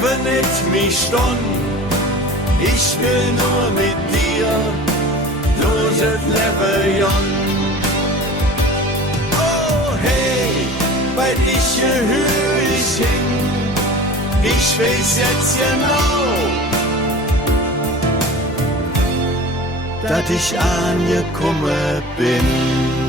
Leben nicht mich Stunde, ich will nur mit dir durch das Leben jan. Oh hey, bei dich hör ich hin, ich weiß jetzt genau, dass ich angekommen bin.